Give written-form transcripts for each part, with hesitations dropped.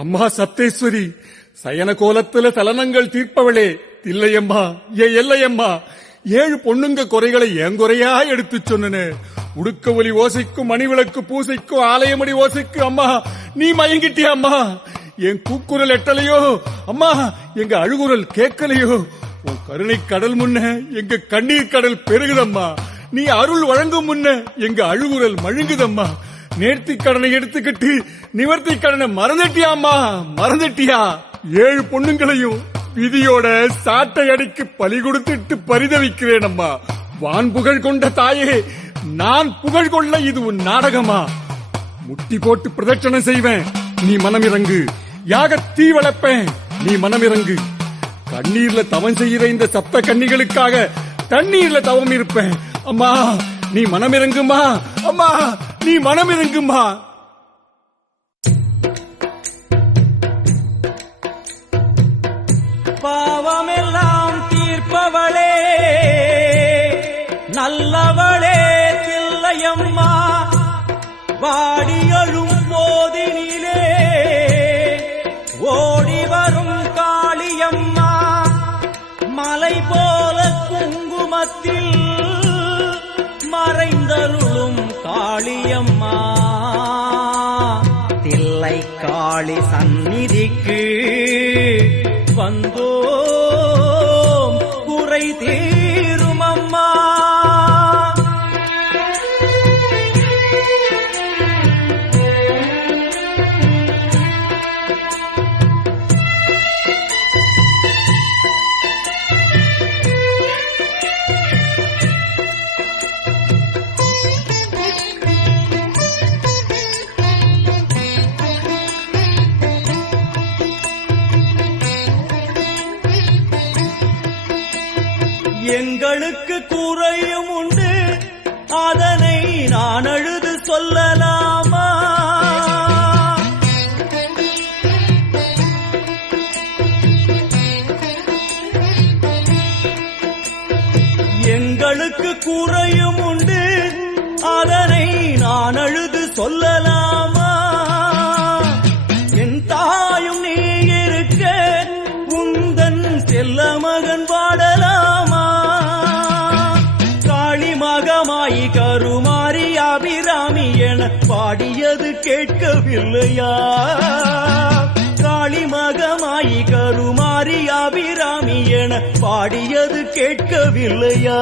அம்மா சப்தேஸ்வரி, சயன கோலத்துல சலனங்கள் தீர்ப்பவளே தில்லையம்மா, எல்லையம்மா, 7 பொண்ணுங்க குறைகளை என் குறையா எடுத்து சொன்னனே. உடுக்க ஒலி ஓசைக்கும் மணிவிளக்கு பூசைக்கும் ஆலயமடி ஓசைக்கு அம்மா நீ மயங்கிட்டியா அம்மா? என் கூக்குரல் எட்டலையோ அம்மா, எங்க அழுகுரல் கேட்கலையோ? உன் கருணை கடல் முன்ன எங்க கண்ணீர் கடல் பெருகுதம்மா. நீ அருள் வழங்கும் முன்ன எங்க அழுகுரல் மழுங்குதம்மா. நேர்த்தி கடனை எடுத்துக்கிட்டு நிவர்த்தி கடனை மறந்துட்டியாம்மா, மறந்துட்டியா? 7 பொண்ணுங்களையும் விதியோட சாட்டை அடிக்கு பலி கொடுத்துட்டு பரிதவிக்கிறேன் அம்மா. வான் புகழ் கொண்ட தாயே, நான் புகழ் கொள்ள இது உன் நாடகமா? முட்டி போட்டு பிரதட்சணம் செய்வேன், நீ மனமிறங்கு. யாக தீ வளர்ப்பேன், நீ மனமிறங்கு. கண்ணீர்ல தவம் செய்கிற இந்த சப்த கன்னிகளுக்காக தண்ணீர்ல தவம் இருப்பேன். அம்மா நீ மனமிறங்குமா, அம்மா நீ மனமிறங்குமா. பாவமெல்லாம் தீர்ப்பவளே, நல்லவளே தில்லையம்மா. வாடியழும் போதினிலே ஓடி வரும் காளியம்மா. மலை போல குங்குமத்தில் மறைந்தருளும் காளியம்மா. தில்லை காளி சந்நிதிக்கு வந்தோம் குறை தீரும் அம்மா. எங்களுக்கு குறையும் உண்டு, அதனை நான் அழுது சொல்லலாமா? எங்களுக்கு குறையும் உண்டு, அதனை நான் அழுது சொல்லலாமா? என் தாயும் நீ இருக்க உந்தன் செல்ல மகன் பாடலாமா? மகமாயி கருமாரி அபிராமி என பாடியது கேட்கவில்லையா? காளி மகமாயி கருமாரி அபிராமி என பாடியது கேட்கவில்லையா?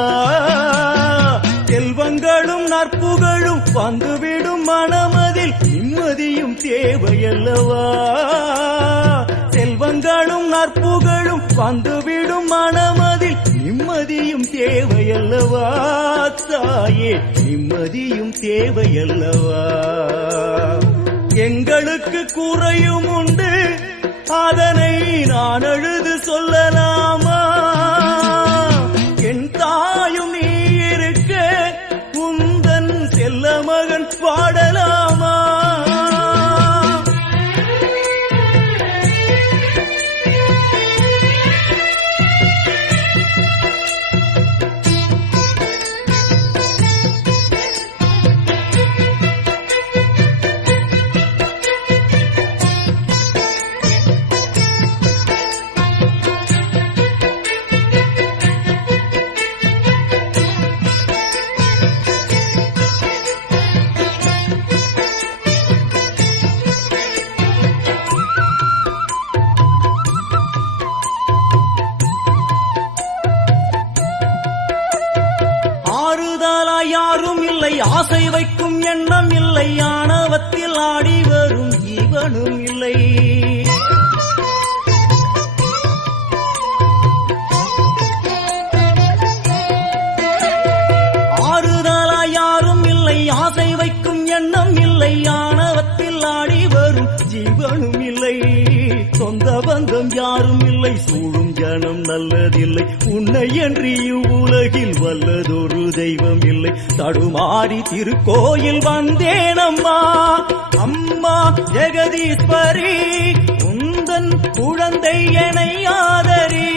செல்வங்களும் நற்புகழும் வந்துவிடும் மனமதில் நிம்மதியும் தேவையல்லவா? செல்வங்களும் நற்புகழும் வந்துவிடும் மனமதில் நிம்மதியும் தேவையல்லவா? தாயே நிம்மதியும் தேவையல்லவா? எங்களுக்கு குறையும் உண்டு, அதனை நான் அழுது சொல்லலாமா? என் தாயும் நீ இருக்க உந்தன் செல்ல மகன் பாடலாமா? யாரும் இல்லை, ஆசை வைக்கும் எண்ணம் இல்லை, ஆணவத்தில் ஆடி வரும் ஜீவனும் இல்லை. ஆறுதலா யாரும் இல்லை, ஆசை வைக்கும் எண்ணம் இல்லை, ஆணவத்தில் ஆடி வரும் ஜீவனும் இல்லை. சொந்த பந்தம் யாரும் இல்லை, சூழும் ஜனம் நல்லதில்லை, உன்னை என்று இவ்வுலகில் வல்லதொரு தெய்வம் இல்லை. தடுமாறி திருக்கோயில் வந்தேனம்மா, அம்மா ஜெகதீஸ்வரி, உந்தன் குழந்தை என்னை ஆதரி.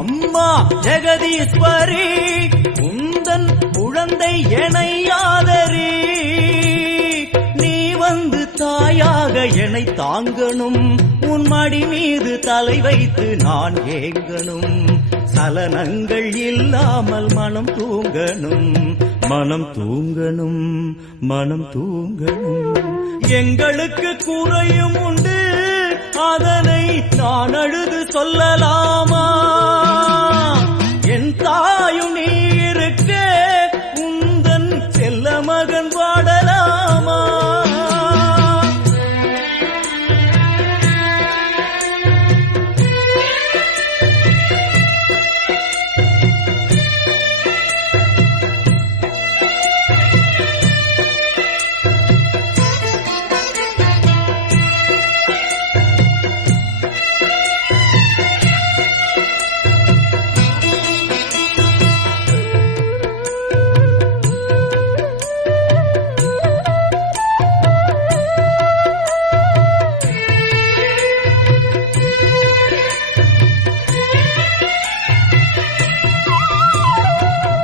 அம்மா ஜெகதீஸ்வரி, உந்தன் குழந்தை என்னை ஆதரி. நீ வந்து தாயாக என்னை தாங்கணும், உன் மடி மீது தலை வைத்து நான் ஏங்கணும். சலனங்கள் இல்லாமல் மனம் தூங்கணும், மனம் தூங்கணும், மனம் தூங்கணும். எங்களுக்கு குறையும் உண்டு, அதனை நான் அழுது சொல்லலாமா? என் தாயும் நீ இருக்க உந்தன் செல்ல மகன் பாடலாமா?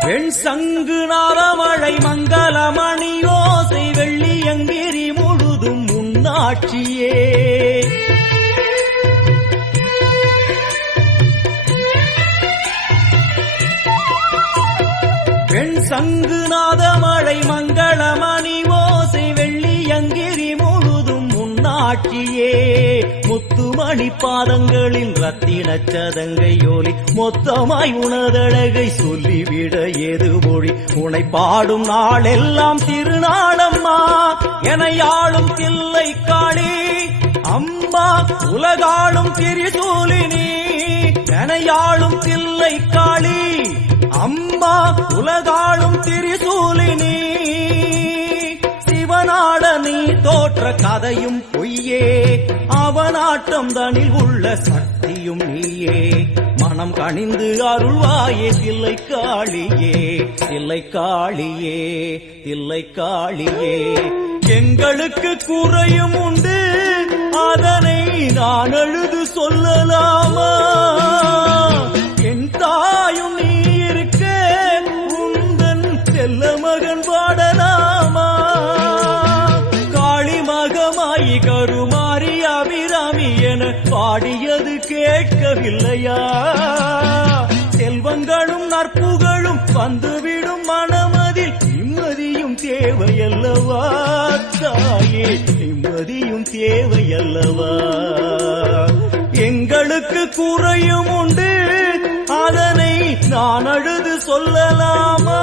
வெண் சங்கு நாரமழை மங்களமணி ஓசை வெள்ளியங்கிரி முழுதும் முன்னாட்சியே. வெண் சங்கு நாதமழை மங்களமணி ஓசை வெள்ளியங்கிரி முழுதும் முன்னாட்சியே. முத்துமணி பாதங்களின் ரத்தின சதங்கையோலி மொத்தமாய் உனதழகை சொல்லிவிட ஏது மொழி? உனை பாடும் நாளெல்லாம் திருநாளம்மா, என ஆளும் தில்லை காளி அம்மா, உலகாளும் திரிசூலினி என ஆளும் தில்லை காளி அம்மா, உலகாளும் திரிசூலினி. சிவனாட நீ தோற்ற கதையும் பொய்யே, அவனாட்டம் தனில் உள்ள சக்தியும் நீயே. மனம் கனிந்து அருள்வாயே தில்லை காளியே, தில்லை காளியே, தில்லை காளியே. எங்களுக்கு குறையும் உண்டு, அதனை நான் அழுது சொல்லலாமா? என் தாயும் நீ இருக்க உந்தன் செல்ல மகன் பாடலாமா? காளி மகமாயி கருமாரி அபிராமி என பாடியது கேட்கவில்லையா? செல்வங்களும் நற்புகழும் வந்துவிடும் மனமதில் நிம்மதியும் தேவையல்லவா தாயே, நிம்மதியும் தேவையல்லவா? எங்களுக்கு குறையும் உண்டு, அதனை நான் அழுது சொல்லலாமா?